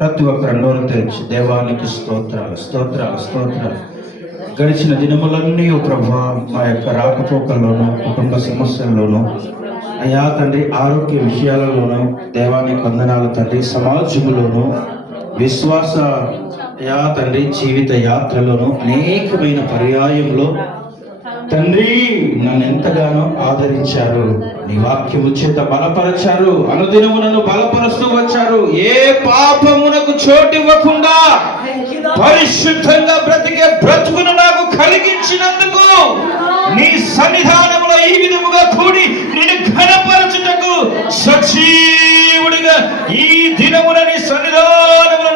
ప్రతి ఒక్కరు నోరు తెరిచి దేవానికి స్తోత్రాలు స్తోత్రాలు స్తోత్రాలు. గడిచిన దినములన్నీ ప్రభా మా యొక్క రాకపోకల్లోనూ కుటుంబ సమస్యల్లోనూ అయ్యా తండ్రి ఆరోగ్య విషయాలలోనూ దేవానికి వందనాలు తండ్రి సమాజంలోనూ విశ్వాస యా తండ్రి జీవిత యాత్రలోనూ అనేకమైన పర్యాయంలో తండ్రి నన్ను ఎంతగానో ఆదరించారు. నీ వాక్యము చేత బలపరచారు. అనుదినము నన్ను బలపరుస్తూ వచ్చారు. ఏ పాపమునకు చోటు ఇవ్వకుండా పరిశుద్ధంగా బ్రతికే బ్రతుకును నాకు కలిగించినందుకు నీ సన్నిధానంలో ఈ విధముగా కూడి నేను ఘనపరచుటకు సజీవుడిగా ఈ దినమున నీ సన్నిధానంలో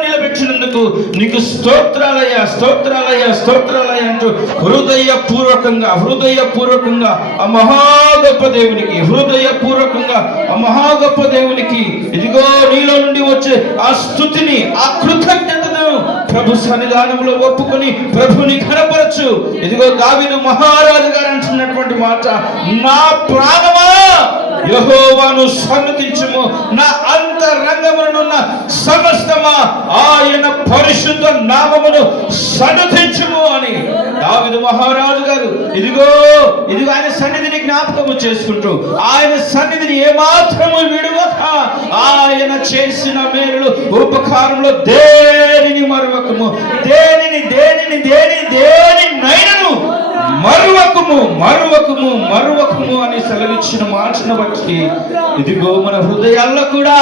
నిలబెట్టినందుకు నీకు స్తోత్రాలయ స్తోత్రాలయ స్తోత్రాలయ అంటూ హృదయ పూర్వకంగా హృదయ పూర్వకంగా ఆ మహాగొప్ప దేవునికి హృదయ పూర్వకంగా ఆ మహాగొప్ప దేవునికి ఇదిగో నీలో నుండి వచ్చే ఆ స్థుతిని ఆ కృతజ్ఞతను ప్రభు సన్నిధానంలో ఒప్పుకొని ప్రభుని కనపరచు ఇదిగో దావిను మహారాజు గారు అంటున్నటువంటి మాట నా ప్రాణమా? యహోవాను సన్నతించము. నా అంతరంగమునున్న సమస్తమా ఆయన పరిశుద్ధ నామమును సన్నతించుము అని. దావిదు మహారాజు గారు ఇదిగో ఇదిగో ఆయన సన్నిధిని జ్ఞాపకము చేసుకుంటూ ఆయన సన్నిధిని ఏమాత్రము విడవక ఆయన చేసిన మేలు ఉపకారంలో దేనిని మరవకము? దేనిని దేనిని దేని దేని నైనను మరువకుము మరువకుము మరువకుము అని సెలవిచ్చిన మాటను బట్టి ఇదిగో మన హృదయాల్లో కూడా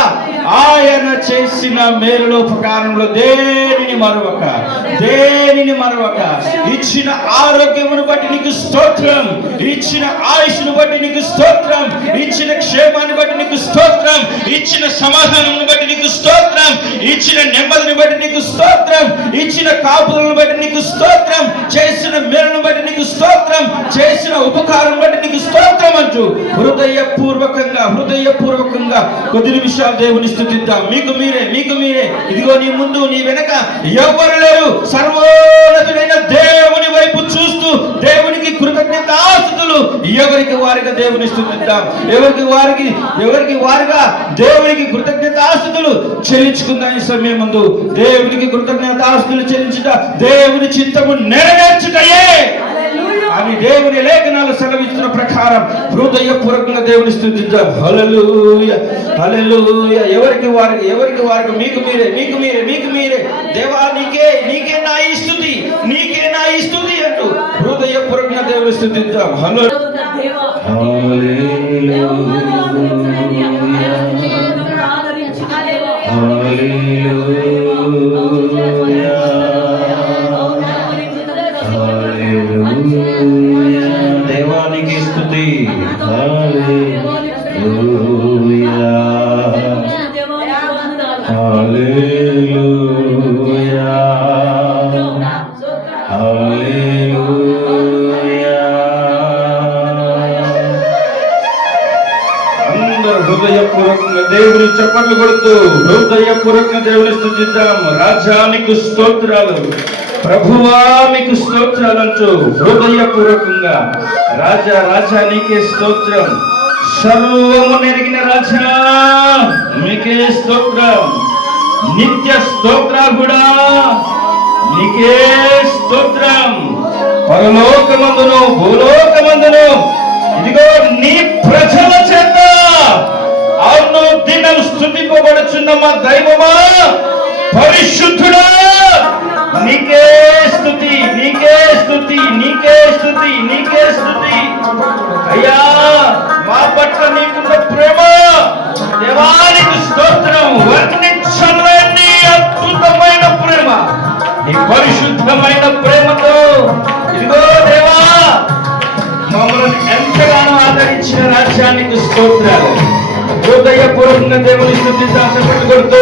ఆయన చేసిన మేలులో ఉపకారంలో దేనిని మరొక దేనిని మరొక ఇచ్చిన ఆరోగ్యమును బట్టి నీకు స్తోత్రం ఇచ్చిన ఆయుష్ను బట్టి నీకు స్తోత్రం ఇచ్చిన క్షేమాన్ని బట్టి నీకు స్తోత్రం ఇచ్చిన సమాధానం బట్టి నీకు స్తోత్రం ఇచ్చిన నెమ్మదిని బట్టి నీకు ఇచ్చిన కాపులను బట్టి నీకు స్తోత్రం చేసిన మేలును బట్టి నీకు స్తోత్రం చేసిన ఉపకారం బట్టి నీకు స్తోత్రం అంటూ హృదయ పూర్వకంగా హృదయ పూర్వకంగా కొద్ది నిమిషాలు దేవుని స్థుతిద్దాం. మీకు మీరే మీకు మీరే. ఇదిగో నీ ముందు నీ వెనక ఎవరు లేరు. సర్వోన్నతుడైన దేవుని వైపు చూస్తూ దేవునికి కృతజ్ఞతాస్తుతులు ఎవరికి వారిగా దేవుని స్థుతిద్దాం. ఎవరికి వారికి ఎవరికి వారిగా దేవునికి కృతజ్ఞతాస్తుతులు చెల్లించుకుందాం ఈ సమయం ముందు. దేవునికి కృతజ్ఞతాస్తులు చెల్లించుట దేవుని చిత్తము నెరవేర్చుటయే. అని దేవుని లేఖనాలు సెలవిస్తున్న ప్రకారం హృదయపూర్వకంగా దేవుని స్థుతిద్దాం ఎవరికి వారికి ఎవరికి వారికి మీకు మీరే మీకు మీరే మీకు మీరే. దేవా నీకే నీకే నా ఈ స్థుతి నీకే నా ఈ స్థుతి అంటూ హృదయపూర్వకంగా దేవుని స్థుతిద్దాం హలో హృదయపూర్వకంగా దేవుని చప్పట్లు కొడుతూ హృదయపూర్వకంగా దేవుని స్థుతిద్దాం రాజానికి స్తోత్రాలు. ప్రభువా మీకు స్తోత్రాలు అంటూ హృదయపూర్వకంగా రాజా రాజా నీకే స్తోత్రం. సర్వము నెరిగిన రాజా మీకే స్తోత్రం. నిత్య స్తోత్ర కూడా నీకే స్తోత్రం. పరలోకమందును భూలోకమందును ఇదిగో నీ ప్రజల చేత అవును దినం స్థుతింపబడుచున్న మా దైవమా పరిశుద్ధుడా. నీకే స్థుతి నీకే స్థుతి నీకే స్థుతి నీకే స్థుతి అయ్యా నీ పరిశుద్ధమైన ప్రేమతో ఇదిగో దేవా మమ్మల్ని ఎంతగానో ఆదరించిన రాజ్యానికి స్తోత్రాలు. హృదయపూర్వకంగా దేవుని స్థుతించాల్సి పెట్టుకుంటూ